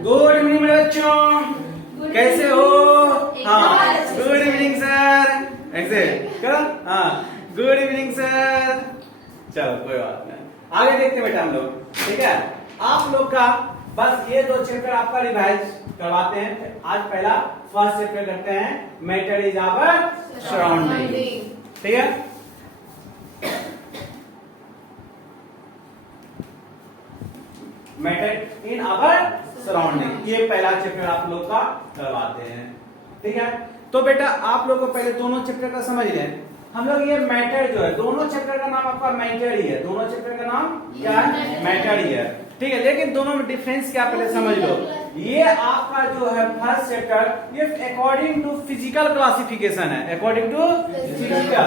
Good evening मेरे बच्चों, कैसे हो? हाँ, गुड इवनिंग सर। ऐसे करो। हाँ, गुड इवनिंग सर। चलो कोई बात नहीं, आगे देखते हैं बेटा हम लोग। ठीक है, आप लोग का बस ये दो चैप्टर आपका रिवाइज करवाते हैं। आज पहला फर्स्ट चैप्टर करते हैं, मैटर इज आवर सराउंडिंग। ठीक है, मैटर इन आवर सराउंडिंग, ये पहला चैप्टर आप लोग का करवाते हैं। ठीक है, तो बेटा आप लोग को पहले दोनों चैप्टर का समझ लें। हम लोग ये मैटर जो है, दोनों चैप्टर का नाम आपका मैटर ही है। दोनों चैप्टर का नाम क्या है? मैटर ही है। ठीक है, लेकिन दोनों में डिफरेंस क्या पहले समझ लो। ये आपका जो है फर्स्ट चैप्टर, ये अकॉर्डिंग टू फिजिकल क्लासिफिकेशन है। अकॉर्डिंग टू फिजिकल,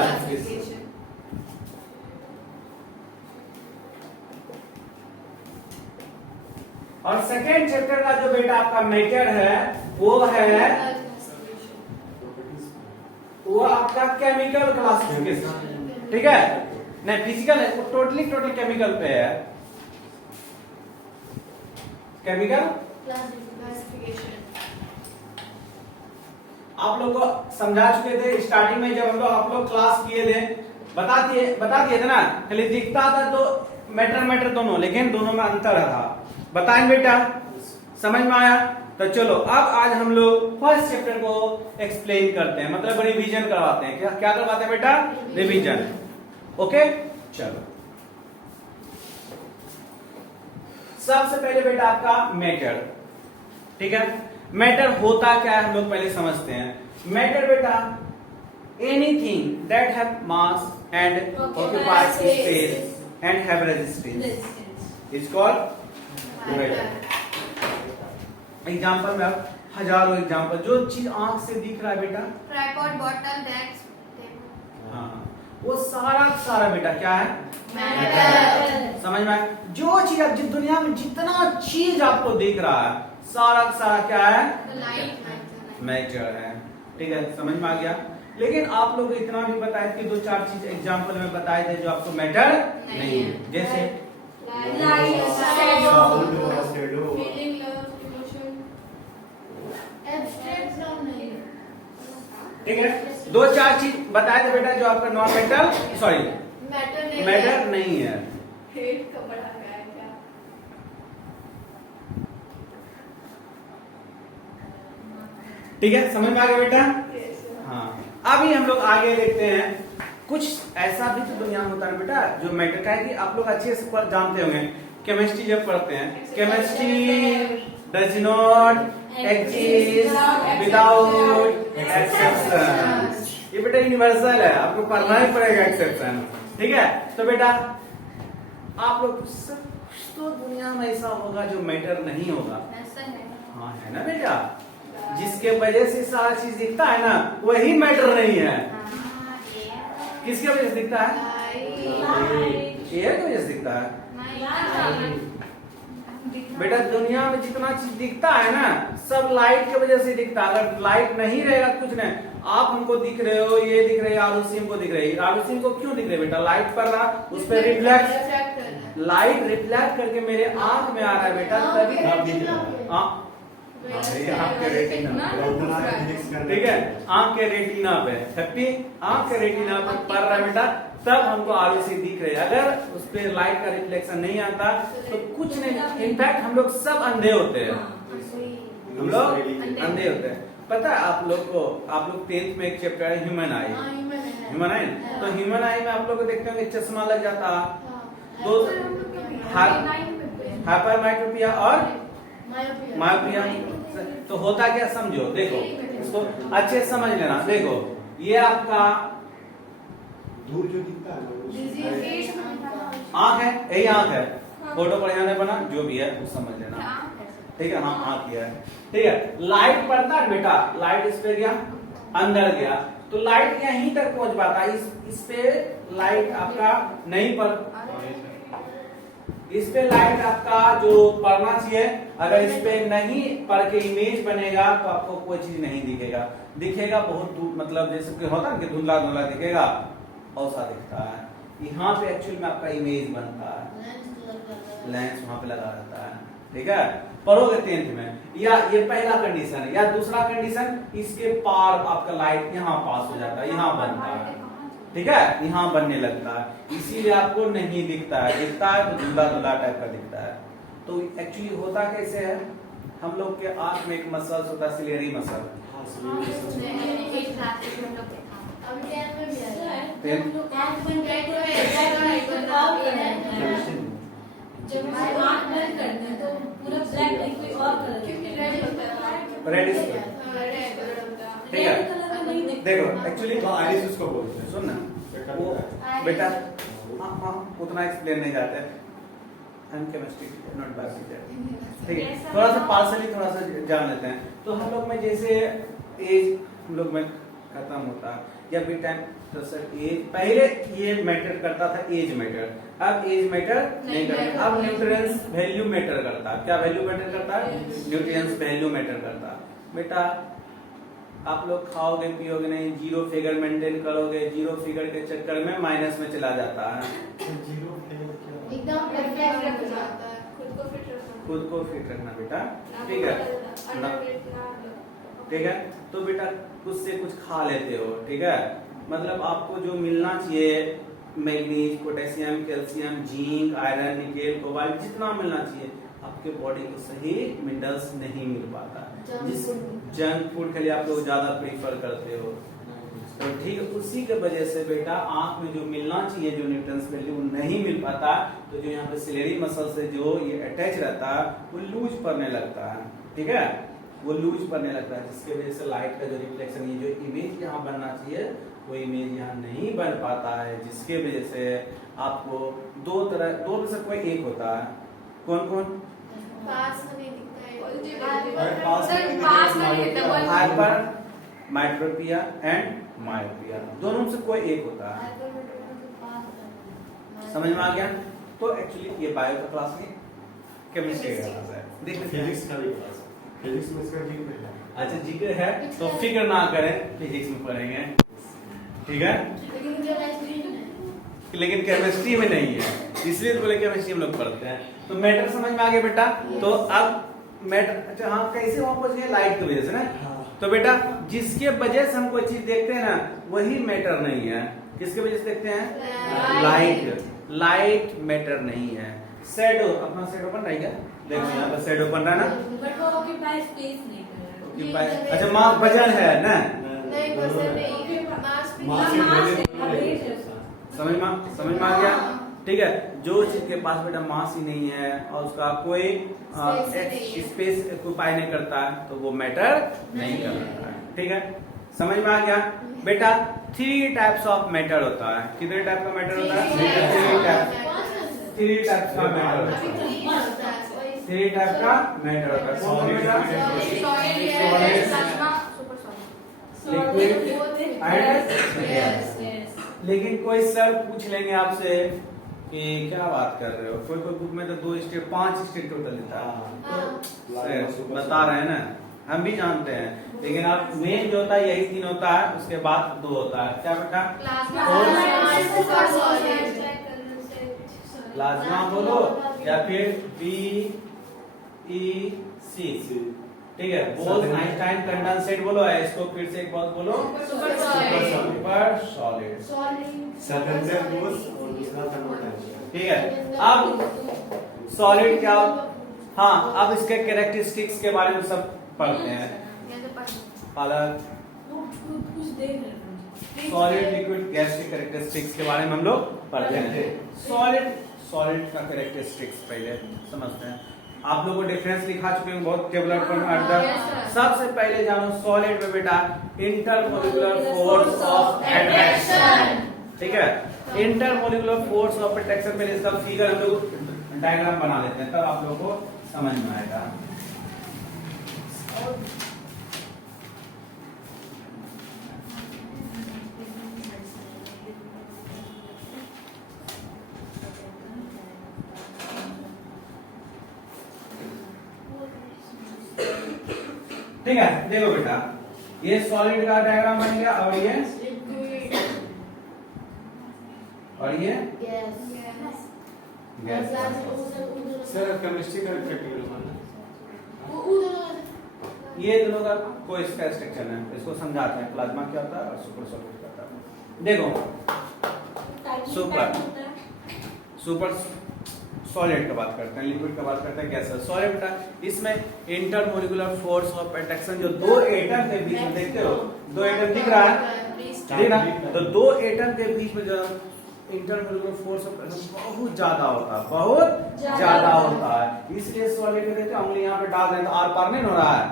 और सेकेंड चैप्टर का जो बेटा आपका मैटर है वो है वो आपका केमिकल क्लासिफिकेशन। ठीक है, नहीं फिजिकल है, वो टोटल केमिकल पे है। केमिकल क्लासिफिकेशन आप लोग को समझा चुके थे स्टार्टिंग में, जब हम लोग आप लोग क्लास किए थे। बता दिए थे ना, खाली दिखता था तो मैटर दोनों, लेकिन दोनों में अंतर था। बताएं बेटा, समझ में आया? तो चलो अब आज हम लोग फर्स्ट चैप्टर को एक्सप्लेन करते हैं, मतलब रिवीजन करवाते हैं। क्या करवाते हैं बेटा? रिवीजन। ओके, चलो सबसे पहले बेटा आपका मैटर। ठीक है, मैटर होता क्या है हम लोग पहले समझते हैं। मैटर बेटा anything that have mass and occupies space and have resistance is called matter. Example में आप हजारों एग्जाम्पल, जो चीज आंख से दिख रहा है बेटा, ट्राइपॉड, बॉटल, डेस्क, हाँ, वो सारा बेटा क्या है? मैटर। समझ में आया? जो चीज आप जिस दुनिया में जितना चीज आपको दिख रहा है, सारा क्या है? मैटर है। ठीक है, समझ में आ गया? लेकिन आप लोग इतना भी बताए कि दो चार चीज एग्जाम्पल में बताए थे जो आपको मैटर नहीं है, जैसे ठीक है, दो चार चीज बताए थे बेटा जो आपका नॉन मेटल मैटर नहीं है। ठीक है, समझ में आ गया बेटा? हाँ, अभी हम लोग आगे देखते हैं। कुछ ऐसा भी तो दुनिया में होता है बेटा जो मैटर का है, कि आप लोग अच्छे से जानते होंगे। केमिस्ट्री जब पढ़ते हैं, chemistry does not exist without exception. ये बेटा यूनिवर्सल है, आपको पढ़ना ही पड़ेगा एक्सेप्शन। ठीक है, तो बेटा आप लोग तो दुनिया में ऐसा होगा जो मैटर नहीं होगा। हाँ, है ना बेटा? जिसके वजह से सारा चीज दिखता है ना, वही मैटर नहीं है। किसके वजह से दिखता है? एयर की वजह से दिखता है बेटा। दुनिया में जितना चीज दिखता है ना, सब लाइट की वजह से दिखता है। अगर लाइट नहीं रहेगा कुछ नहीं। आप हमको दिख रहे हो, ये दिख रही है, आरुषि हमको दिख रही है। आरुषि को क्यों दिख रही है बेटा? लाइट पड़ रहा, उस पर रिफ्लेक्ट, लाइट रिफ्लेक्ट करके मेरे आंख में आ रहा है बेटा, तभी आंख के रेटिना। ठीक है, आंख के रेटिना पे, हैप्पी आंख के रेटिना पे पड़ रहा है बेटा, तब हमको आरुषि दिख रही है। अगर उस पर लाइट का रिफ्लेक्शन नहीं आता तो कुछ नहीं। इनफैक्ट हम लोग सब अंधे होते हैं, हम लोग अंधे होते हैं। पता है आप लोग को, आप लोग 10th में एक चैप्टर है ह्यूमन आई। ह्यूमन आई, तो ह्यूमन आई में आप लोग को देखते होंगे चश्मा लग जाता, दो हाइपरमेट्रोपिया और मायोपिया। तो होता क्या समझो, देखो इसको अच्छे से समझ लेना। देखो ये आपका दूर जो दिखता है आंख है, यही आंख है। फोटो बढ़िया नहीं बना, जो भी है वो समझ लेना। ठीक है, हाँ आंख किया है। ठीक है, लाइट पड़ता है बेटा, लाइट इस पे गया, अंदर गया, तो लाइट यहीं तक पहुंच पाता है। इस पे लाइट आपका नहीं पड़, इस पे लाइट आपका जो पड़ना चाहिए, अगर इस पे नहीं पड़ के इमेज बनेगा तो आपको कोई चीज नहीं दिखेगा। दिखेगा बहुत दूर, मतलब जैसे कि होता है कि धुंधला धुंधला दिखेगा, ऐसा दिखता है। यहाँ पे एक्चुअल में आपका इमेज बनता है, लेंस वहां पे लगा रहता है। ठीक है, पढ़ोगे 10th में। या ये पहला कंडीशन है। या दूसरा कंडीशन, इसके पार आपका लाइट यहाँ पास हो जाता है, यहाँ बनता है, ठीक है, यहाँ बनने लगता है, इसीलिए आपको नहीं दिखता है। दिखता है तो धुंधला धुंधला टाइप का दिखता है। तो एक्चुअली होता कैसे है, हम लोग के आंख में एक मसल होता है, सिलेरी मसल। जब हम आँख बंद करते हैं तो पूरा ब्लैक नहीं, कोई और कलर रेड, ठीक है। नहीं दिखता। देखो एक्चुअली आइरिस उसको बोलते हैं। सुन ना, वो बेटा हाँ उतना एक्सप्लेन नहीं जाते हैं, हम केमिस्ट्री नॉट बायोलॉजी, ठीक है। थोड़ा सा पार्सली थोड़ा सा जान लेते हैं। तो हम लोग में जैसे एज हम लोग में खत्म होता है या भी टाइम, तो सर एज पहले ये मैटर करता था, एज मैटर, अब एज मैटर नहीं करता। अब न्यूट्रिएंट्स वैल्यू मैटर करता है। क्या वैल्यू मैटर करता है? न्यूट्रिएंट्स वैल्यू मैटर करता है। बेटा आप लोग खाओगे पियोगे नहीं, जीरो फिगर मेंटेन करोगे, जीरो फिगर के चक्कर में माइनस में चला जाता है। जीरो फिगर एकदम परफेक्ट हो जाता है, खुद को फिट रखना बेटा, ठीक है, ठीक है। तो बेटा कुछ से कुछ खा लेते हो, ठीक है, मतलब आपको जो मिलना चाहिए manganese, potassium, calcium, zinc, iron, nickel, cobalt, जितना मिलना चाहिए आपके बॉडी को सही मिनरल्स नहीं मिल पाता। जिस जंक फूड के लिए आप लोग ज्यादा प्रीफर करते हो, तो ठीक है, उसी के वजह से बेटा आंख में जो मिलना चाहिए जो न्यूट्रिएंट्स वैल्यू नहीं मिल पाता। तो जो यहाँ पे सिलेरी मसल से जो ये अटैच रहता है वो लूज पड़ने लगता है, ठीक है, वो लूज पड़ने लगता है, जिसके वजह से लाइट का जो रिफ्लेक्शन, ये जो इमेज यहाँ बनना चाहिए वो इमेज यहाँ नहीं बन पाता है, जिसके वजह से आपको दो में से कोई एक होता है। कौन कौन? पास में नहीं दिखता है, हाइपर माइट्रोपिया एंड मायोपिया, दोनों से कोई एक होता है। समझ में आ गया? तो एक्चुअली ये बायो का क्लास नहीं, केमिस्ट्री का क्लास है। देखिए फिजिक्स का भी क्लास है, फिजिक्स में इसका जिक्र है। अच्छा जिक्र है तो फिक्र ना करें, फिजिक्स में पढ़ेंगे, ठीक है, लेकिन केमिस्ट्री में नहीं है, इसलिए तो बोले केमिस्ट्री हम लोग पढ़ते हैं। तो मैटर समझ में आ गया बेटा? तो अब मैटर, अच्छा हाँ, कैसे वहां पहुंच गए? लाइट की वजह से ना। तो बेटा जिसके वजह से हम कोई चीज देखते हैं ना, वही मैटर नहीं है। किसके वजह से देखते हैं? लाइट। लाइट मैटर नहीं है। शैडो, अपना शैडो बन रहा है क्या? देखो यहाँ पर शैडो बन रहा है ना, बट वो ऑक्यूपाई स्पेस नहीं कर रहा है। अच्छा मास वजन है ना, नहीं वजन नहीं, मास समझ में आ गया? ठीक है, जो चीज के पास बेटा मास ही नहीं है और उसका कोई स्पेस ऑक्यूपाई नहीं करता है तो वो मैटर नहीं करता है, ठीक है, समझ में आ गया? बेटा 3 टाइप्स ऑफ मैटर होता है। कितने टाइप का मैटर होता है? 3 टाइप्स का मैटर होता है। 3 टाइप का मैटर होता है। कौन बेटा? लिक्विड एंड, लेकिन कोई सर पूछ लेंगे आपसे कि क्या बात कर रहे हो, कोई कोई बुक में तो 2 स्टेप 5 स्टेप टोटल देता है, बता रहे हैं ना, हम भी जानते हैं, लेकिन आप मेन जो होता है यही 3 होता है, उसके बाद 2 होता है। क्या बेटा? प्लाज्मा बोलो या फिर BEC, ठीक है, बोल आइंस्टाइन कंडेंसेट बोलो, इसको फिर से एक बार बोलो, सुपर सॉलिड, सडेंडर ठोस और दूसरा थर्मोडायनेमिक, ठीक है। अब सॉलिड क्या? हाँ, अब इसके कैरेक्टरिस्टिक्स के बारे में सब पढ़ते हैं। पालक कुछ देख रहे हैं। सॉलिड लिक्विड गैस के कैरेक्टरिस्टिक्स के बारे में हम लोग पढ़ते हैं। सॉलिड का कैरेक्टरिस्टिक्स पहले समझते हैं। आप लोगों को डिफरेंस लिखा चुके हैं बहुत टेबलर पर। सबसे पहले जानो सॉलिड में बेटा इंटरमोलिकुलर फोर्स ऑफ अट्रैक्शन, ठीक है, इंटरमोलिकुलर फोर्स ऑफ अट्रैक्शन में इसका फिगर हम लोग डायग्राम बना लेते हैं, तब आप लोगों को समझ में आएगा। ठीक है, देखो बेटा ये सॉलिड का डायग्राम बन गया और ये गैस। सर केमिस्ट्री का प्रैक्टिकल मानना ये दोनों का कोई इसका स्ट्रक्चर है, इसको समझाते हैं प्लाज्मा क्या होता है और सुपर सॉलिड क्या होता है। देखो सुपर सॉलिड का बात करते हैं, लिक्विड का बात करते हैं, गैस सॉलिड का। इसमें इंटरमोलिकुलर फोर्स ऑफ अट्रैक्शन, जो दो एटम के बीच में देखते हो, दो एटम दिख रहा है, ठीक ना, तो दो एटम के बीच में जो इंटरमोलिकुलर फोर्स ऑफ बहुत ज्यादा होता है, बहुत ज्यादा होता है। इसलिए सॉलिड में देखते उंगली यहाँ पे डाल रहे हैं तो आर पार नहीं हो रहा है,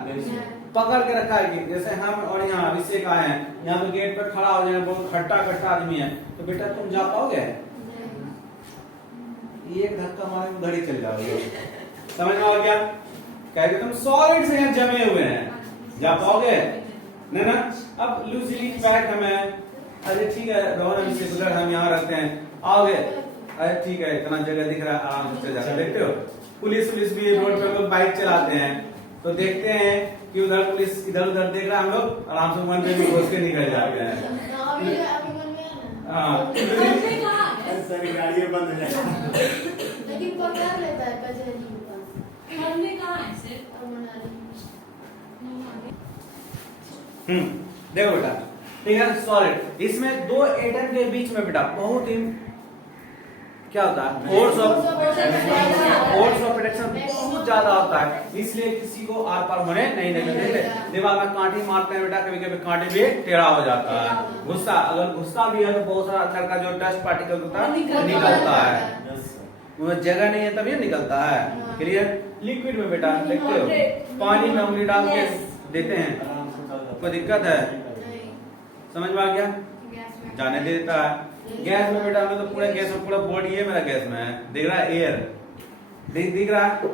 पकड़ के रखा है। जैसे हम और यहाँ अभिषेक आए हैं, यहाँ पे गेट पे खड़ा हो जाए, बहुत खट्टा खट्टा आदमी है, तो बेटा तुम जा पाओगे? एक धक्का मारे में घड़ी चल जाओगे। समझ में आ गया? कह तुम सॉलिड से यहाँ जमे हुए हैं, जा पाओगे नहीं ना? अब लूजली पैक हमें, अरे ठीक है रोहन अभिषेक उधर हम यहाँ रहते हैं, आओगे? अरे ठीक है, इतना जगह दिख रहा है, आराम से चल जाते। देखते हो पुलिस भी रोड पे लोग बाइक चलाते हैं तो देखते हैं कि उधर पुलिस इधर उधर देख रहा है, हम लोग आराम से वन वे में घुस के निकल जाते हैं। हाँ सारी गाड़ियाँ बंद हो जाएगी। लेकिन पकड़ लेता है कचहरी के पास। हमने कहा है सिर्फ देखो बेटा, ठीक है सॉलिड, इसमें दो एटम के बीच में बेटा बहुत ही क्या होता है, फोर्स ऑफ अट्रैक्शन बहुत ज्यादा होता है, इसलिए किसी को आर पार होने नहीं देते। दिमाग में कांटे मारते हैं बेटा, कभी कभी कांटे भी टेढ़ा हो जाता है। गुस्सा, अगर गुस्सा भी है तो बहुत सारा अंदर का जो डस्ट पार्टिकल होता है निकलता है, वो जगह नहीं है तभी निकलता है। क्लियर? लिक्विड में बेटा देखते हो, पानी में उंगली डाल के देते हैं, कोई दिक्कत है? समझ में आ गया? जाने देता है। गैस में बेटा मैं तो पूरा गैस में, पूरा बॉडी है मेरा गैस में है, दिख रहा है एयर, दिख रहा है,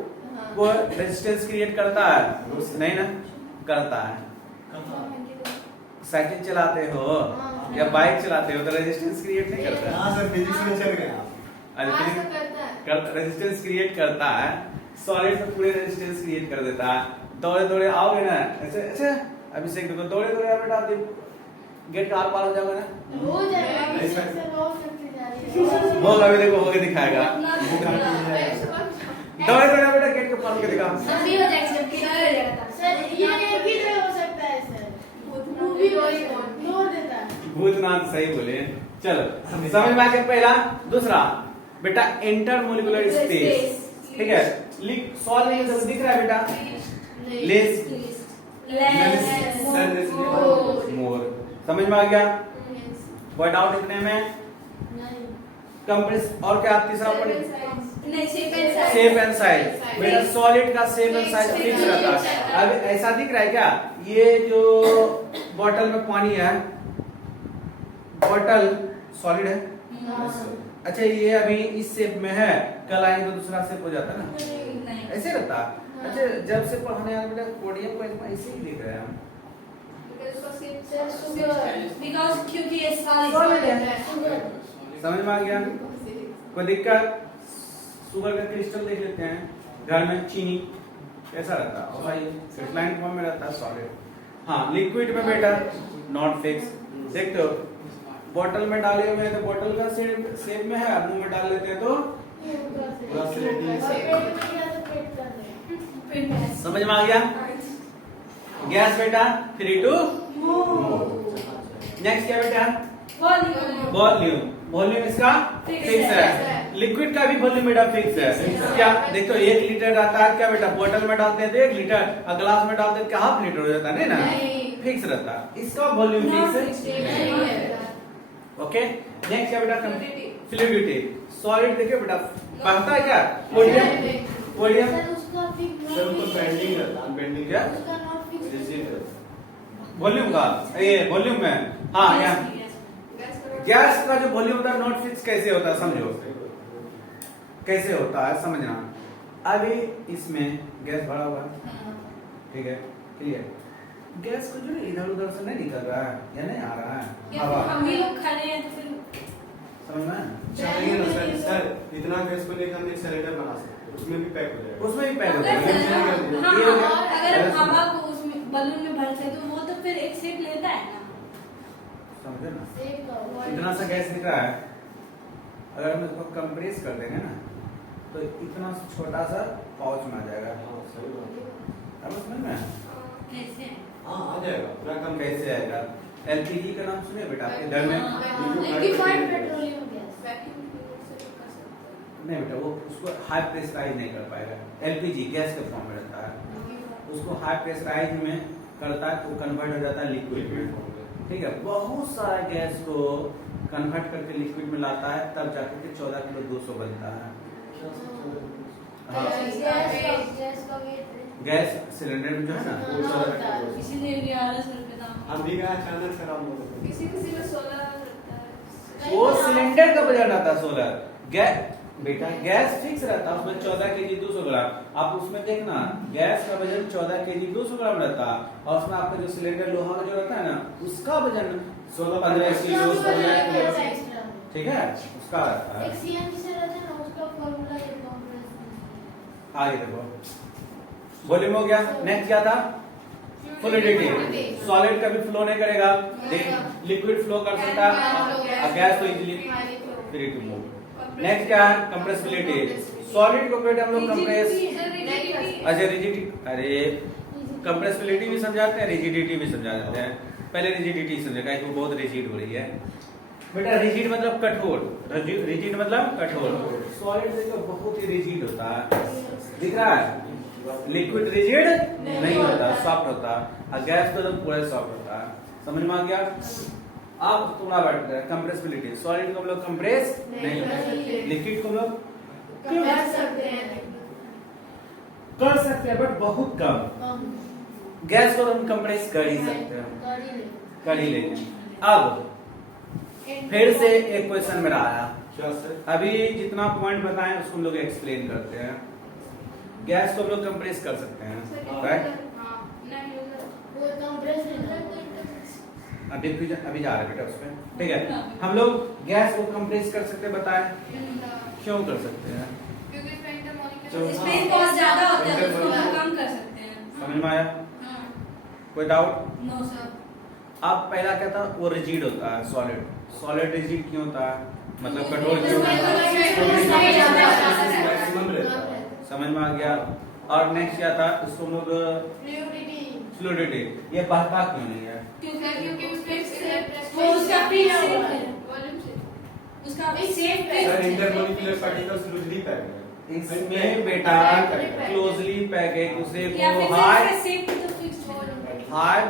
वो रेजिस्टेंस क्रिएट करता है नहीं ना? करता है। साइकिल चलाते हो या बाइक चलाते हो तो रेजिस्टेंस क्रिएट नहीं करता है? हाँ सर, फिजिक्स में चल गए आप। रेजिस्टेंस क्रिएट करता है, सॉलिड में पूरे रेजिस्टेंस क्रिएट कर देता है। दौड़े दौड़े आओगे ना ऐसे, अच्छा अभिषेक देखो दौड़े दौड़े आओ बेटा, गेट का आर पार हो जाओगे ना, हो जाएगा। वो अभी देखो होके दिखाएगा, दौड़े दौड़े बेटा गेट के पार के दिखा। अभी हो जाएगा सर ये भी तो हो सकता है सर, मूवी तोड़ देता है। भूतनाथ सही बोले। चलो समझ में आ गया पहला। दूसरा बेटा इंटरमोलिकुलर स्पेस, ठीक है, सॉलिड में दिख रहा है बेटा, लेस मोर, समझ में आ गया? कोई डाउट इतने में? कंप्रेस और क्या तीसरा पॉइंट, शेप एंड साइज। बेटा सॉलिड का शेप एंड साइज फिक्स रहता है। अब ऐसा दिख रहा है क्या, ये जो बॉटल में पानी है, बॉटल सॉलिड है, अच्छा ये अभी इस शेप में है, कल आएंगे तो दूसरा शेप हो जाता है ना, ऐसे रहता है। अच्छा जब से पढ़ाने आए बेटा पोडियम को ऐसे ही दिख रहे हैं हम, क्योंकि ये सॉलिड है। समझ में आ गया? कोई दिक्कत? शुगर का क्रिस्टल देख लेते हैं घर में, चीनी कैसा रहता है, और ये क्रिस्टलाइन फॉर्म में रहता है सॉलिड। हाँ लिक्विड में बेटा नॉट फिक्स, देखते हो बोतल में डाले हुए हैं तो बोतल का शेप में है, मुंह में डाल लेते हैं तो समझ में आ गया? गैस बेटा 3 to नेक्स्ट क्या बेटा, वॉल्यूम। वॉल्यूम इसका फिक्स है, लिक्विड का भी वॉल्यूम बेटा फिक्स है। क्या देखो 1 लीटर रहता है क्या बेटा, बोतल में डालते हैं तो 1 लीटर, और ग्लास में डालते हैं क्या हाफ लीटर हो जाता है नहीं ना, फिक्स रहता है, इसका वॉल्यूम फिक्स है। ओके नेक्स्ट क्या बेटा, फ्लूइडिटी। सॉलिड देखिए बेटा बनता है क्या, पोडियम सर उनको बेंडिंग रहता है, बेंडिंग क्या वॉल्यूम का, ये वॉल्यूम में, हाँ यहाँ गैस का जो वॉल्यूम होता है नॉट फिक्स कैसे होता है, समझो कैसे होता है समझना। अभी इसमें गैस भरा हुआ है, ठीक है क्लियर, गैस को जो इधर उधर से नहीं निकल रहा है या नहीं आ रहा है हवा, हम भी लोग खा रहे हैं तो फिर समझ में चलेंगे ना सर। सर इतना गैस को लेकर हम एक सिलेंडर बना सकते हैं, उसमें भी पैक हो जाएगा, उसमें भी पैक हो अगर जाएगा। अगर हवा को उसमें बलून में भर से तो वो तो फिर एक शेप लेता है ना, समझे ना, इतना सा गैस निकला है, अगर हम इसको कंप्रेस कर देंगे ना तो इतना छोटा सा पाउच में आ जाएगा, अब समझ में कैसे है? हाँ आ जाएगा पूरा कम। कैसे आएगा? एलपीजी का नाम सुने बेटा आपके घर में? Liquefied petroleum gas. नहीं बेटा, वो उसको हाई प्रेशराइज नहीं कर पाएगा। एलपीजी गैस के फॉर्म में रहता है, उसको हाई प्रेशराइज में करता है तो कन्वर्ट हो जाता है लिक्विड में। ठीक है, बहुत सारा गैस को कन्वर्ट करके लिक्विड में लाता है, तब जाकर के 14 किलो 200 बनता है। हाँ, गैस का वेट गैस सिलेंडर में जो है ना वो 14 किलो। इसीलिए 1100 रुपए दाम। हम भी गए अचानक खराब हो गए। किसी किसी में 16 रहता है। वो सिलेंडर का वजन आता है 16। गैस बेटा गैस फिक्स रहता है, उसमें 14 केजी 200 ग्राम। आप उसमें देखना गैस का वजन 14 केजी 200 ग्राम रहता है, और उसमें आपका जो सिलेंडर लोहा का जो रहता है ना उसका वजन 15 किलो 16 किलो। ठीक है, उसका रहता है। एक सीएनजी से रहता है ना, उसका फार्मूला ये कंप्रेस। आगे देखो, वॉल्यूम हो गया। नेक्स्ट क्या था? फ्लूइडिटी। सॉलिड कभी फ्लो नहीं करेगा, लिक्विड फ्लो कर सकता है, गैस तो easily free to move. Next क्या है? कंप्रेसिबिलिटी। सॉलिड को बेटा हम लोग कंप्रेस, अच्छा रिजिडिटी, अरे कंप्रेसिबिलिटी भी समझाते हैं, रिजिडिटी भी समझा देते हैं। पहले रिजिडिटी समझेगा, वो बहुत रिजिड हो रही है बेटा। रिजिड मतलब कठोर, रिजिड मतलब कठोर। सॉलिड देखो बहुत ही रिजिड होता है, दिख रहा है? लिक्विड रिजिड नहीं होता, सॉफ्ट होता है, और गैस तो पूरा सॉफ्ट होता है। समझ में आ गया? अब थोड़ा बैठ गया कंप्रेसिबिलिटी। सॉलिड को हम लोग कंप्रेस नहीं कर सकते, लिक्विड को हम लोग कर सकते हैं कर सकते हैं बट बहुत कम। गैस को हम कंप्रेस कर ही सकते हैं, कर ही लेंगे। अब फिर से एक क्वेश्चन मेरा आया, क्या सर? अभी जितना पॉइंट बताएं उसको हम लोग एक्सप्लेन करते हैं। गैस को हम लोग कंप्रेस कर सकते हैं, राइट? वो कंप्रेस नहीं करते। डिफ्यूजन अभी जा रहे हैं बेटा उसमें, ठीक है। हम लोग गैस को कंप्रेस कर सकते हैं, बताएं क्यों कर सकते हैं? इसमें कॉस्ट ज्यादा होता है, उसको हम कम कर सकते हैं। समझ में आया? हाँ। कोई डाउट? No sir. अब पहला क्या था? वो रिजिड होता है सॉलिड। सॉलिड रिजिड क्यों होता है? मतलब कठोर क्यों होता है? मैक्सिमम रहता है। समझ में आ गया? और नेक्स्ट क्या था? इसको हम लोग फ्लूइडिटी। ये बहता क्यों नहीं है? क्योंकि वो उसका safe sir intermolecular particles loosely packed है। इसमें बेटा क्लोजली पैक है, उसे या वो फिर हाई सेफ तो फिक्स हो। High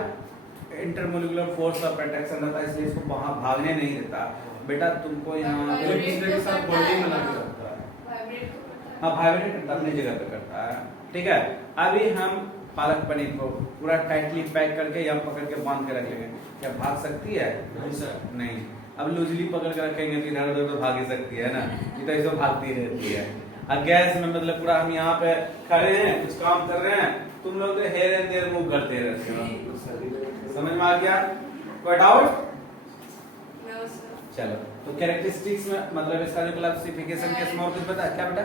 intermolecular force of protection रहता है, इसलिए इसको वहां भागने नहीं देता। बेटा तुमको यहाँ एक दूसरे के साथ बॉन्डिंग बना के रखता है। हाँ वाइब्रेट करता है, अपनी जगह पे करता है। ठीक है, अभी हम पालक पनीर को पूरा टाइटली पैक करके या पकड़ के बांध के रख लेंगे, क्या भाग सकती है? नहीं सर। नहीं। अब लूजली पकड़ के रखेंगे तो इधर उधर तो भाग ही सकती है ना, ये तो ऐसे भागती रहती है। अब गैस में मतलब पूरा हम यहाँ पे खड़े हैं, कुछ काम कर रहे हैं, तुम लोग तो हेयर एंड देयर मूव करते रहते हो। समझ में आ गया? कोई डाउट? चलो, तो कैरेक्टरिस्टिक्स में मतलब इसका जो क्लासिफिकेशन के इसमें और कुछ बता, क्या बेटा?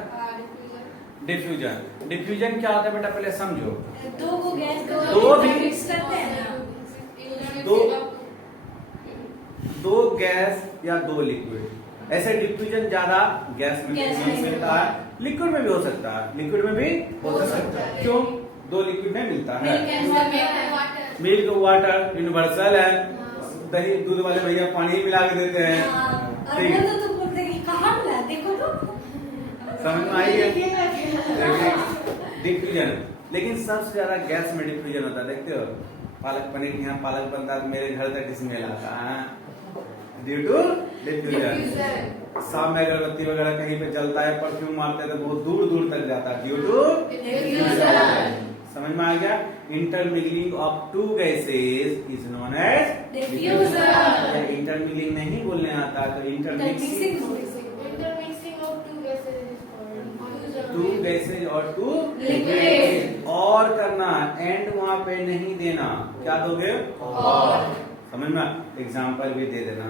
डिफ्यूजन। डिफ्यूजन क्या होता है बेटा पहले समझो। दो को गैस दो भी मिक्स करते हैं ना, दो गैस या दो लिक्विड, ऐसे डिफ्यूजन ज्यादा गैस में मिलता है, लिक्विड में भी हो सकता है, लिक्विड में भी हो सकता है। क्यों? दो लिक्विड में मिलता है। मिल्क वाटर यूनिवर्सल है, दही दूध वाले भैया पानी ही मिला के देते हैं। और वो तो तुम बोलते कि कहाँ मिला, देखो तो समझ में आई है? डिफ्यूजन, लेकिन सबसे ज्यादा गैस में डिफ्यूजन होता है। देखते हो पालक पनीर यहाँ पालक बनता है, मेरे घर तक स्मेल आता है ड्यू टू डिफ्यूजन। शाम में अगरबत्ती वगैरह कहीं पे जलता है, परफ्यूम मारते हैं तो बहुत दूर दूर तक जाता है ड्यू टू डिफ्यूजन। समझ में आ गया? Intermingling of two gases is known as diffusion. Intermingling नहीं बोलने आता तो इंटरमिक्सिंग, टू गैसेज और टू लिक्विड। और करना, एंड वहां पे नहीं देना, क्या दोगे? और। समझ में? एग्जाम्पल भी दे देना,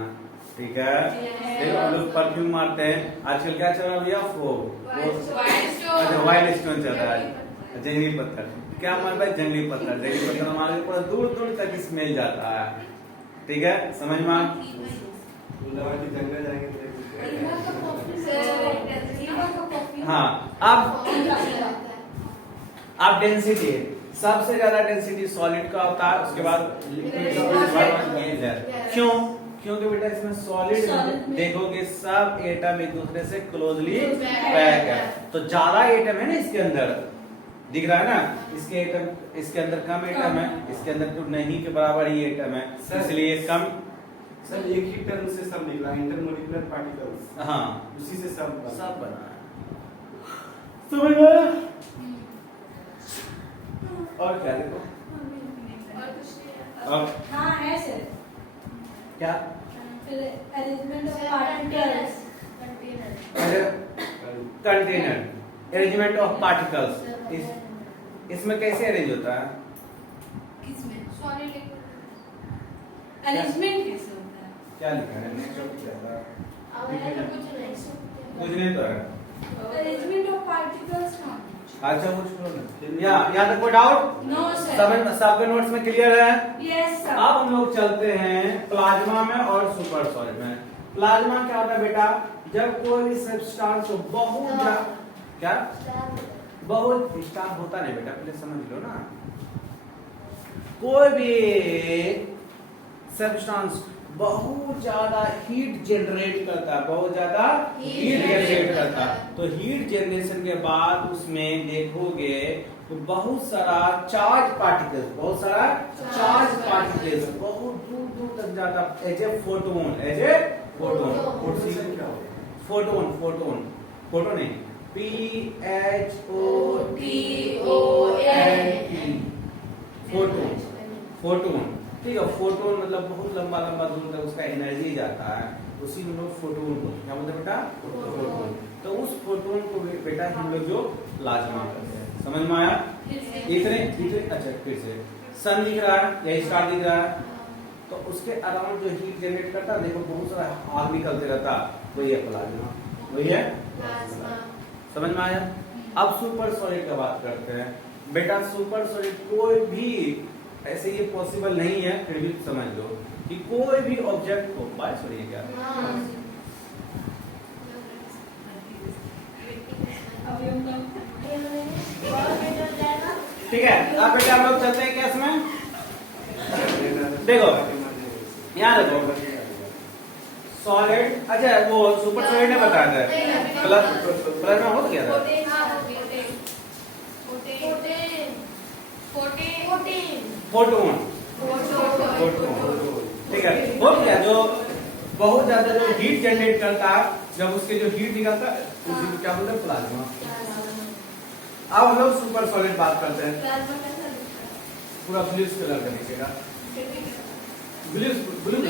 ठीक है? देखो हम लोग परफ्यूम मारते हैं, आजकल क्या चल रहा है भैया? अच्छा वाइल्ड स्टोन चल रहा है, जंगली पत्थर। क्या हमारे पास जंगली पत्थर, जंगली पत्थर हमारे पूरा दूर दूर तक स्मेल जाता है, ठीक है? समझ में? जंगल जाएंगे हाँ, अब डेंसिटी सबसे ज्यादा डेंसिटी सॉलिड का होता है, उसके बाद लिक्विड का, उसके बाद गैस। क्यों? क्योंकि बेटा इसमें सॉलिड Solid में- देखोगे सब एटम एक दूसरे से क्लोजली पैक है, तो ज्यादा एटम है ना इसके अंदर, दिख रहा है ना, इसके एटम, इसके अंदर कम एटम है, इसके अंदर तो नहीं के बराबर ही एटम है, इसलिए कम। सर एक ही टर्म से सब निकला, इंटरमोलिकुलर पार्टिकल्स, हाँ, उसी से सब सब बना है, समझ में आया? और क्या देखो, और कुछ नहीं और हाँ है सर। क्या फिर arrangement of particles, container, arrangement of particles, इसमें कैसे अरेंज होता है? किसमें सॉलिड अरेंजमेंट कैसे होता है? क्या लिखा है नेक्स्ट टॉपिक क्या था? अब ऐसा कुछ नहीं सकते। कुछ नहीं तो है। अरेंजमेंट ऑफ पार्टिकल्स कहाँ? अच्छा कुछ करो ना, या तो कोई डाउट? No sir. सब सबके नोट्स में क्लियर है? Yes sir. अब हम लोग चलते हैं प्लाज्मा में और सुपर सॉलिड में। प्लाज्मा क्या होता है बेटा? जब कोई भी सब्सटेंस को बहुत क्या बहुत स्टार होता नहीं बेटा, पहले समझ लो ना, कोई भी सब्सटेंस बहुत ज्यादा हीट जनरेट करता है, बहुत ज्यादा हीट जनरेट करता है, तो हीट जनरेशन के बाद उसमें देखोगे तो बहुत सारा चार्ज पार्टिकल्स, बहुत सारा चार्ज पार्टिकल्स बहुत दूर दूर तक जाता, as a photon, as a photon, photon क्या होता है? फोटोन, फोटोन, फोटोन नहीं, PHOTON, फोटोन, फोटोन, ठीक है। फोटोन मतलब बहुत लंबा लंबा दूर तक उसका एनर्जी जाता है, उसी में लोग फोटोन को क्या बोलते हैं बेटा? फोटोन। तो उस फोटोन को बेटा हम लोग जो प्लाज्मा कहते हैं, समझ में आया? इतने इतने अच्छा, फिर से सन दिख रहा है या स्टार दिख रहा है, तो उसके अराउंड जो हीट जनरेट करता है, देखो बहुत सारा आग निकलते रहता, वही है प्लाज्मा, वही है, समझ में आया? अब सुपर सॉलिड का बात करते हैं बेटा। सुपर सॉलिड कोई भी ऐसे ये पॉसिबल नहीं है, फिर भी समझ लो कि कोई भी ऑब्जेक्ट को बात छोड़िए क्या, अभी हम लोग ठीक है। अब बेटा हम लोग चलते हैं क्या इसमें, देखो यहाँ देखो सॉलिड, अच्छा वो सुपर सॉलिड ने बताया था, प्लस में हो गया था, फोटोन, ठीक है, हो गया। जो बहुत ज्यादा जो हीट जनरेट करता है, जब उसके जो हीट निकलता है उसी को क्या बोलते हैं? प्लाज्मा। अब हम लोग सुपर सॉलिड बात करते हैं, पूरा ब्लू कलर का नीचेगा, ब्लू कलर,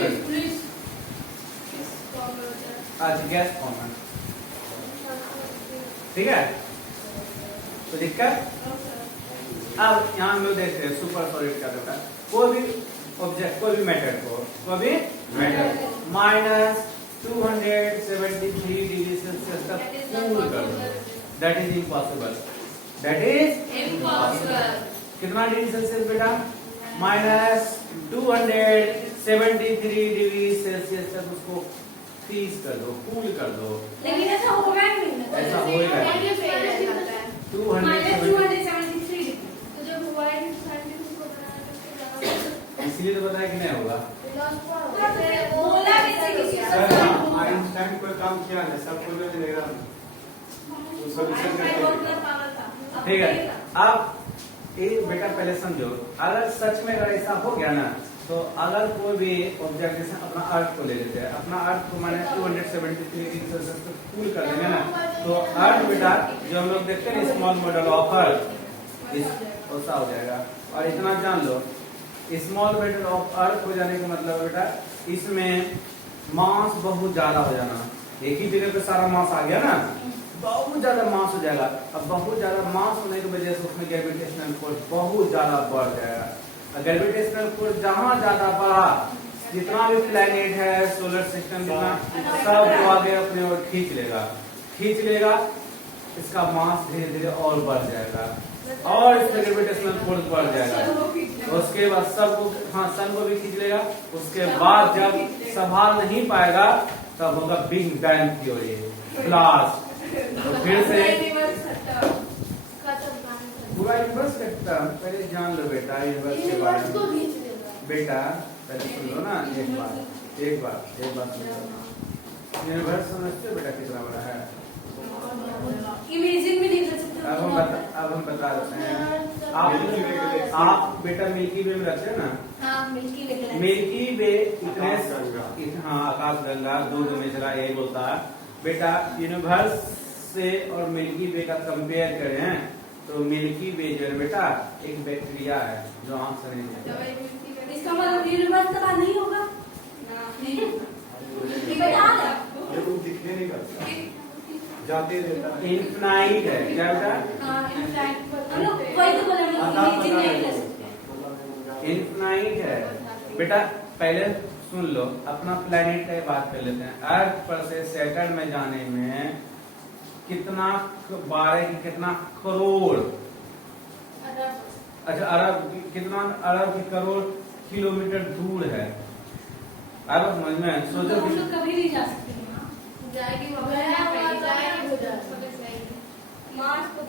अच्छा गैस फॉर्म है, ठीक है, तो दिक्कत। अब यहाँ हम लोग देखते हैं सुपर सॉलिड क्या करता है, कोई भी ऑब्जेक्ट, कोई भी मैटर को, कोई भी मैटर -273 डिग्री सेल्सियस तक कूल कर दो, that is impossible, that is impossible. कितना डिग्री सेल्सियस बेटा? -273 डिग्री सेल्सियस तक उसको फ्रीज कर दो, कूल कर दो, लेकिन ऐसा होगा ही नहीं ना। ऐसा होएगा नहीं। 273 तो जब हुआ है साइंटिस्ट को बनाना इसलिए तो बताया कि नहीं होगा। बोला कैसे किसी सर हाँ, आइंस्टाइन कोई काम किया नहीं, सब कुछ में लेगा तो सॉल्यूशन करके। ठीक है। अब एक बेटा पहले समझो, अगर सच में अगर ऐसा हो गया ना, तो अगर कोई भी ऑब्जेक्ट, जैसे अपना अर्थ को ले लेते हैं, अपना अर्थ को माने 273 डिग्री सेल्सियस तक कूल कर देंगे ना, तो अर्थ बेटा जो हम लोग देखते हैं स्मॉल मॉडल ऑफ अर्थ, इस ऐसा हो जाएगा। और इतना जान लो, स्मॉल मॉडल ऑफ अर्थ हो जाने का मतलब बेटा इसमें मास बहुत ज्यादा हो जाना, एक ही जगह पे सारा मास आ गया ना, बहुत ज्यादा मास हो जाएगा। अब बहुत ज्यादा मास होने की वजह से उसमें ग्रेविटेशनल फोर्स बहुत ज्यादा बढ़ जाएगा। ग्रेविटेशनल फोर्स जहाँ ज्यादा बढ़ा, जितना भी प्लेनेट है सोलर सिस्टम, जितना सब को आगे अपने ओर खींच लेगा, इसका मास धीरे धीरे और बढ़ जाएगा, और इसमें ग्रेविटेशनल फोर्स बढ़ जाएगा। उसके बाद सबको, हाँ सन को भी खींच लेगा। उसके बाद जब संभाल नहीं पाएगा तब होगा बिग बैंग थ्योरी, ब्लास्ट, तो फिर से पूरा यूनिवर्स कटता। पहले जान लो बेटा यूनिवर्स के बारे यूनिवर्स को में। खींच लेगा। बेटा पहले सुन लो ना, एक बात सुन लो। यूनिवर्स समझते हो बेटा कितना बड़ा है? इमेजिन में नहीं कर सकते हो अब हम बता देते हैं। आप बेटा मिल्की वे में रहते हैं ना? हाँ मिल्की वे गैलेक्सी। मिल्की वे इतने आकाशगंगा। हाँ आकाशगंगा दूध में चला यही बोलता है बेटा। यूनिवर्स से और मिल्की वे का कंपेयर करें तो मिल्की वे जो है बेटा एक बैक्टीरिया है जो आंख से नहीं दिखता। इसका मतलब यूनिवर्स तक नहीं होगा। ये बता दो। ये कुछ दिखने नहीं करता, जाते रहता है। इनफाइनाइट है क्या बेटा? हाँ इनफैक्ट हम लोग वही तो बोल रहे हैं, इमेजिन नहीं कर सकते। इनफाइनाइट है बेटा। पहले सुन लो, अपना प्लेनेट का बात कर लेते हैं। अर्थ पर से सैटर्न में जाने में कितना 12 की कितना करोड़, अच्छा अरब कितना अरब की करोड़ किलोमीटर दूर है। अरब समझ में तो सोचो हम लोग कभी नहीं जा सकते वहाँ। जाएगी वहाँ पे, जाएगी हो जाएगी। मार्स को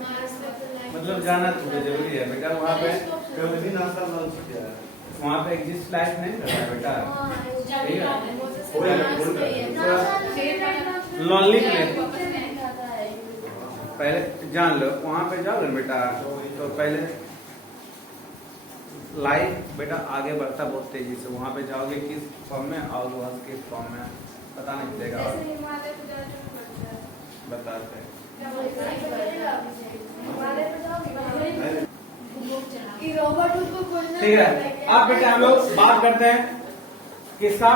मार्स पे तो लाइफ- मतलब जाना तो जरूरी है बेटा। वहाँ पे कभी नासा लॉन्च किया है। वहाँ पे एग्जिस्ट लाइफ नहीं कर रहा है बेटा। हाँ, जाने का है। मार्स पे ही है। लॉन्ली प्लेस जाता है। पहले जान लो। वहाँ पे जाओगे ना बेटा तो पहले लाइफ बेटा आगे बढ़ता बहुत तेजी से। वहाँ पे जाओगे किस फॉर्म में और वहाँ किस फॉर्म में पता नहीं चलेगा। बताते हैं। कि रोबोट उसको खोलना ठीक है, अब बेटा हम लोग बात करते हैं किसका?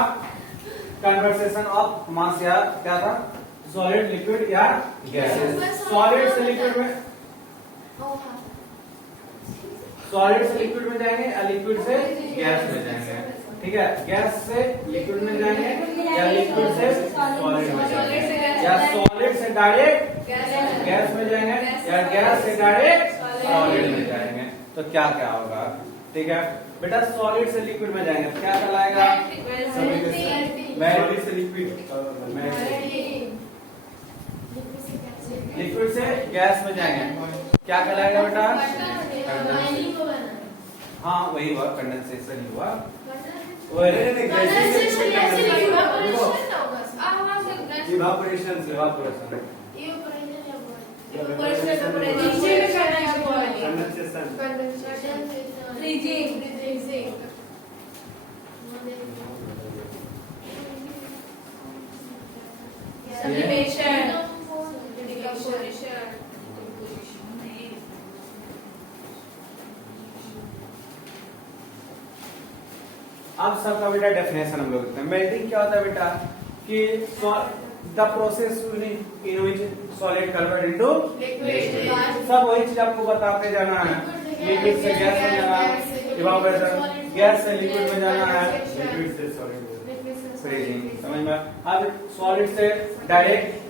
कन्वर्सेशन ऑफ मास या क्या था? सॉलिड लिक्विड या गैसेस। सॉलिड से लिक्विड में, सॉलिड से लिक्विड में जाएंगे या लिक्विड से गैस में जाएंगे? ठीक है, गैस से लिक्विड में जाएंगे या लिक्विड से सॉलिड में जाएंगे? या सॉलिड से डायरेक्ट गैस में जाएंगे या गैस से डायरेक्ट सॉलिड में जाएंगे? तो क्या क्या होगा? ठीक है बेटा, सॉलिड से लिक्विड में जाएंगे क्या कहलाएगा? सॉलिड से लिक्विड, लिक्विड से गैस में जाएंगे क्या कहलाएगा बेटा? हाँ वही हुआ, कंडेंसेशन ही हुआ। इवापोरेशन से इवापोरेशन। कंडेंसेशन, अब सबका बेटा डेफिनेशन हम लोग देखते हैं। मेल्टिंग क्या होता है बेटा? कि the process in which solid convert into liquid. सब वही चीज आपको बताते जाना है। लिक्विड से गैस में जाना है, इवापोरेशन। गैस से लिक्विड में जाना है, लिक्विड से सॉलिड में। फ्रीजिंग। समझ में? अब सॉलिड से डायरेक्ट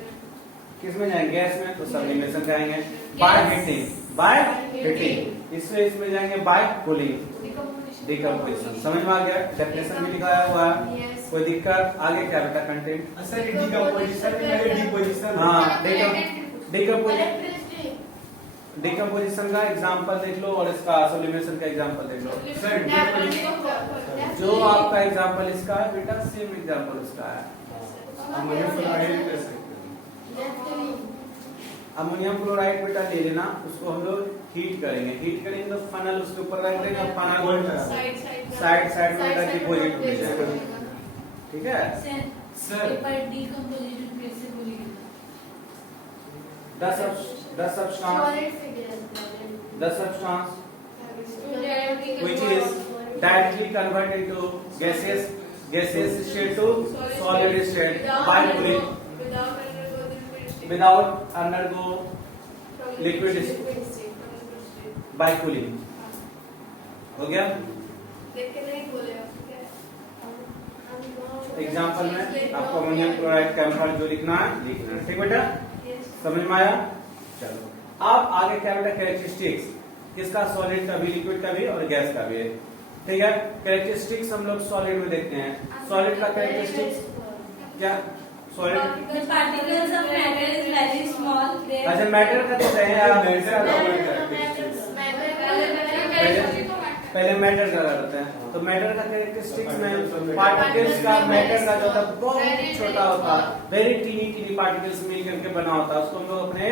किस में जाएंगे? गैस में, तो सब्लिमेशन जाएंगे बाय हीटिंग, बाय हीटिंग। इससे इसमें जाएंगे बाय कूलिंग, डिकम्पोजिशन। समझ में आ गया? डेफिनेशन भी लिखाया हुआ है, कोई दिक्कत? आगे क्या बेटा कंटेंट? सर डिकम्पोजिशन में डिपोजिशन। हाँ डिकम्पोजिशन का एग्जांपल देख लो और इसका सब्लिमेशन का एग्जांपल देख लो। सर जो आपका एग्जांपल इसका है बेटा सेम एग्जांपल उसका है। अमोनियम क्लोराइड कर सकते हैं। अमोनियम क्लोराइड बेटा ले लेना, उसको हम लोग हीट करेंगे तो फनल उसके ऊपर रख देंगे। फनल साइड साइड में बेटा डिपोजिट हो जाएगा। ठीक है सर पर डीकंपोजिशन कैसे बोलिएगा? the substance which is directly converted into gaseous state to solid state by cooling without undergo liquid state by cooling। हो गया? एग्जाम्पल में आपको अमोनियम क्लोराइड का एम्पल जो लिखना है। ठीक बेटा, समझ में आया? चलो अब आगे क्या बेटा? कैरेक्टरिस्टिक्स किसका? सॉलिड का भी, लिक्विड का भी और गैस का भी है। ठीक है, कैरेक्टरिस्टिक्स हम लोग सॉलिड में देखते हैं। सॉलिड का कैरेक्टरिस्टिक्स क्या? Solid The particles of matter is very small. They अच्छा मैटर का तो है आप मैटर का पहले मैटर का करते हैं। तो मैटर का कैरेक्टरिस्टिक्स में पार्टिकल्स का मैटर का जो होता है बहुत छोटा होता है, वेरी टीनी पार्टिकल्स मिल करके बना होता है, उसको हम लोग अपने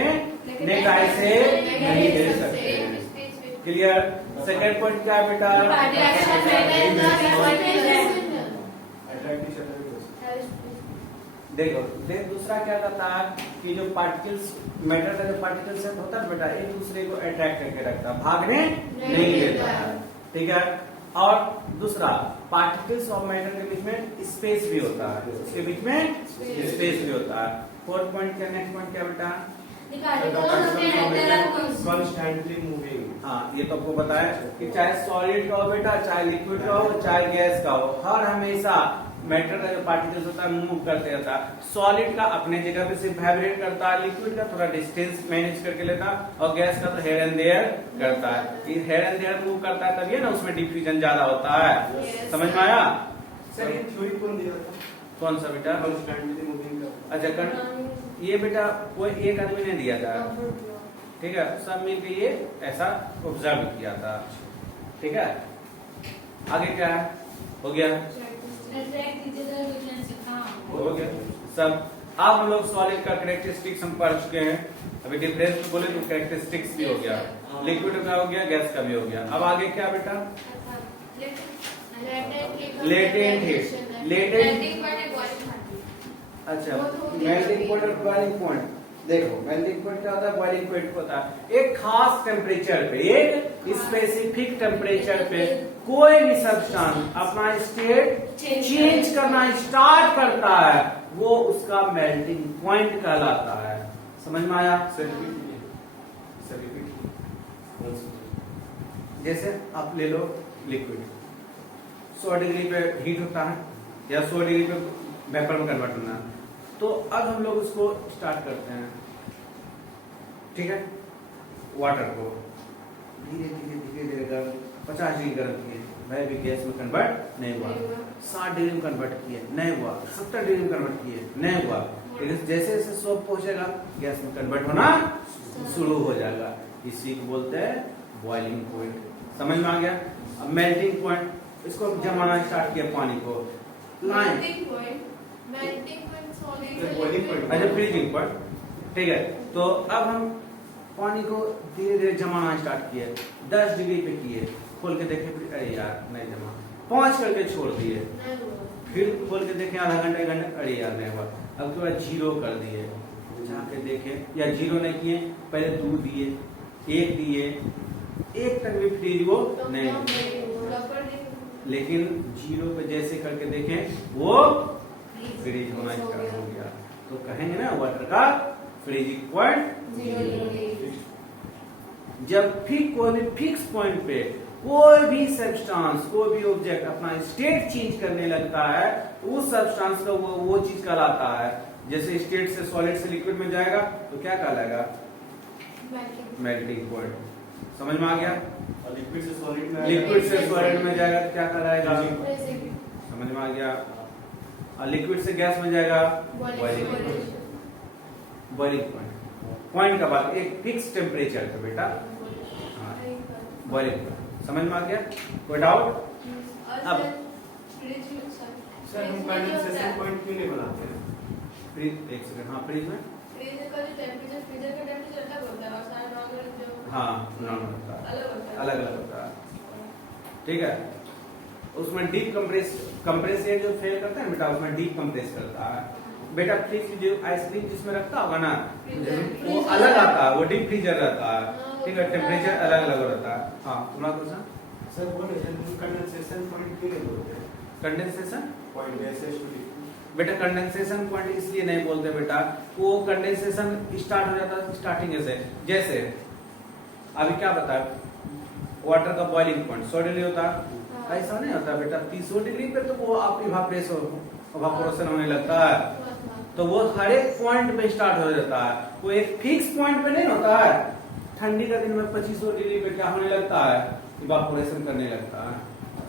नेक्ड आई से नहीं दे सकते। क्लियर? सेकंड पॉइंट क्या है बेटा? देखो दूसरा क्या कहता है कि जो पार्टिकल्स मैटर का जो पार्टिकल सेट होता है बेटा, एक दूसरे को अट्रैक्ट करके रखता है, भागने नहीं देता है। ठीक है? और दूसरा पार्टिकल्स और मैटर के बीच में स्पेस भी होता है, उसके बीच में स्पेस भी होता है। फोर्थ पॉइंट क्या, नेक्स्ट पॉइंट क्या बेटा? Constantly moving. हाँ, ये तो आपको बताया कि चाहे सॉलिड का हो बेटा, चाहे लिक्विड का हो, चाहे गैस का हो, हर हमेशा मैटर का जो पार्टिकल्स होता है मूव करते रहता है। सॉलिड का अपने जगह पे सिर्फ वाइब्रेट करता है, लिक्विड का थोड़ा डिस्टेंस मैनेज करके लेता है, और गैस का तो हेयर एंड देयर करता है। ये हेयर एंड देयर मूव करता है तभी ना उसमें डिफ्यूजन ज्यादा होता है। समझ में आया? सर ये थ्योरी कौन दिया था? कौन सा बेटा? कॉन्स्टेंटली मूविंग का। अच्छा, ये बेटा कोई एक आदमी ने दिया था, ठीक है, सब मिलके ये ऐसा ऑब्जर्व किया था। ठीक है, आगे क्या है? हो गया हो गया सब। अब हम लोग सॉलिड का कैरेक्टरिस्टिक्स हम पढ़ चुके हैं। अभी डिफरेंस में बोले तो कैरेक्टरिस्टिक्स भी हो गया, लिक्विड का हो गया, गैस का भी हो गया। अब आगे क्या बेटा? Latent heat. लेटेंट, अच्छा, मेल्टिंग पॉइंट और बॉइलिंग पॉइंट। देखो मेल्टिंग पॉइंट क्या होता है, बॉइलिंग पॉइंट होता है एक खास टेम्परेचर पे, एक स्पेसिफिक टेम्परेचर पे कोई भी सब्सटेंस अपना स्टेट चेंज करना स्टार्ट करता है, वो उसका मेल्टिंग पॉइंट कहलाता है। समझ में आया? जैसे आप ले लो लिक्विड, 100 डिग्री पे हीट होता है या 100 डिग्री पे वेपर में कन्वर्ट होना है। तो अब हम लोग उसको स्टार्ट करते हैं, ठीक है, वाटर को धीरे धीरे गर्म 50 डिग्री गर्म किए, भाई भी गैस में कन्वर्ट नहीं हुआ। 60 डिग्री में कन्वर्ट किए, नहीं हुआ। 70 डिग्री में कन्वर्ट किए, नहीं हुआ। लेकिन जैसे जैसे 100 पहुंचेगा गैस में कन्वर्ट होना शुरू हो जाएगा। इसी को बोलते हैं बॉइलिंग पॉइंट। समझ में आ गया? अब मेल्टिंग पॉइंट, इसको जमाना स्टार्ट किया पानी को, लाइन, अच्छा फ्रीजिंग पॉइंट, ठीक है। तो अब हम पानी को धीरे धीरे जमाना स्टार्ट किए, 10 डिग्री पे किए, खोल के देखे, फिर अरे यार नहीं जमा, 5 करके छोड़ दिए, फिर खोल के देखे आधा घंटा 1 घंटा, अरे यार नहीं हुआ। अब के बाद 0 कर दिए, जाके देखे या 0 नहीं किए, पहले 2 दिए, 1 दिए, 1 तक भी फ्रीज वो नहीं, लेकिन 0 पे जैसे करके देखें वो फ्रीज होना स्टार्ट हो गया। तो कहेंगे ना वाटर का फ्रीजिंग पॉइंट 0। जब कोई भी फिक्स पॉइंट पे कोई भी सब्सटेंस, कोई भी ऑब्जेक्ट अपना स्टेट चेंज करने लगता है, उस सब्सटेंस का वो चीज कहलाता है। जैसे स्टेट से सॉलिड से लिक्विड में जाएगा तो क्या कहलाएगा? Melting point. समझ में आ गया? लिक्विड से सॉलिड में जाएगा तो क्या कहलाएगा? समझ में आ गया? और लिक्विड से गैस में जाएगा बॉइलिंग पॉइंट। पॉइंट का बात एक फिक्स टेम्परेचर पे बेटा, बॉइलिंग पॉइंट। समझ में आ गया? कोई डाउट? अब सर हम कंडेंसेशन पॉइंट क्यों नहीं बनाते हैं? फ्रीज, एक सेकंड, हाँ फ्रीज में, हाँ नॉर्मल होता है, अलग अलग होता है, ठीक है। उसमें डीप कंप्रेस एयर जो फेल करता है बेटा, उसमें डीप कंप्रेस करता है बेटा। फ्रिज जो आइसक्रीम जिसमें रखता होगा ना, वो अलग आता है, वो डीप फ्रीजर रहता है, ठीक है, टेम्परेचर अलग अलग रहता है। हाँ तुम्हारा क्वेश्चन सर बोले कंडेंसेशन पॉइंट क्यों नहीं बोलते? कंडेंसेशन पॉइंट ऐसे बेटा, कंडेंसेशन पॉइंट इसलिए नहीं बोलते बेटा, वो कंडेंसेशन स्टार्ट हो जाता है स्टार्टिंग से। जैसे अभी क्या बताया, वाटर का बॉइलिंग पॉइंट 100 डिग्री होता है, ऐसा नहीं होता बेटा। 300 डिग्री पे तो वो आप इवापोरेशन होने लगता है, तो वो हर एक पॉइंट पे स्टार्ट हो जाता है, वो एक फिक्स पॉइंट पे नहीं होता है। ठंडी का दिन में 2500 डिग्री पे क्या होने लगता है? इवापोरेशन करने लगता है।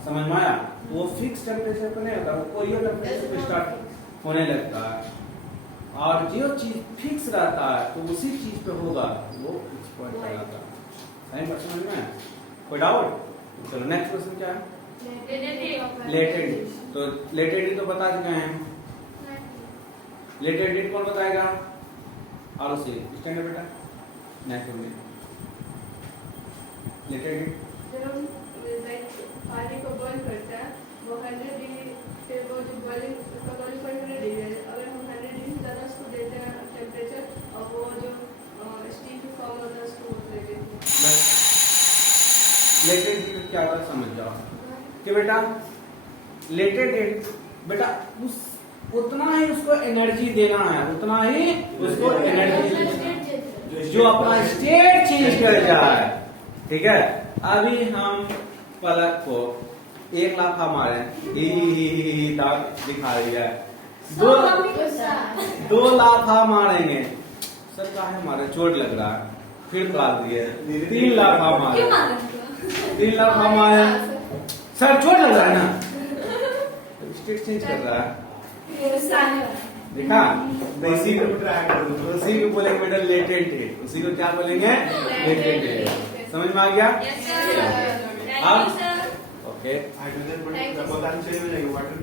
समझ में आया? वो फिक्स टेम्परेचर पे नहीं होता, वो कोई टेम्परेचर पे स्टार्ट होने लगता है। और जो चीज फिक्स रहता है तो उसी चीज पे होगा, वो फिक्स पॉइंट कहलाता है। समझ में? कोई डाउट? चलो नेक्स्ट क्वेश्चन क्या है? लेटेड लेटेड हीट। तो लेटेड हीट तो बता चुके हैं। लेटेड हीट कौन बताएगा? आरुषि स्टैंड बेटा। नेक्स्ट होंगे लेटेड हीट। जब हम पानी को बॉईल करते हैं वो 100 डिग्री पे वो जो बॉइलिंग उसका बॉइलिंग पॉइंट 100 डिग्री है। अगर हम 100 डिग्री से ज़्यादा उसको देते हैं टेम्परेचर और वो जो स्टीम की फॉर्म होता है उसको वो ले लेते हैं। बस लेटेड हीट क्या होता है समझ जाओ कि बेटा लेटेड हीट बेटा उस उतना ही उसको एनर्जी देना है, उतना ही उसको एनर्जी जो अपना स्टेट चेंज कर जाए। ठीक है, अभी हम पलक को 1 लाख मारे ही दाग दिखा रही है, 2 लाख मारेंगे सर का है हमारे चोट लग रहा है, फिर काट दिए 3 लाख मारे, क्यों मारा उनको? 3 लाख मारे सर चोट लग रहा है ना, स्टेट चेंज कर रहा है। देखा इसी को ट्राई करो। उसी को बोलेंगे बेटा लेटेंट हीट, उसी को क्या बोलेंगे? Latent heat. समझ में आ गया? Yes, sir. Thank you, अब sir. ओके हाइड्रोजन बताने चाहिए वाटर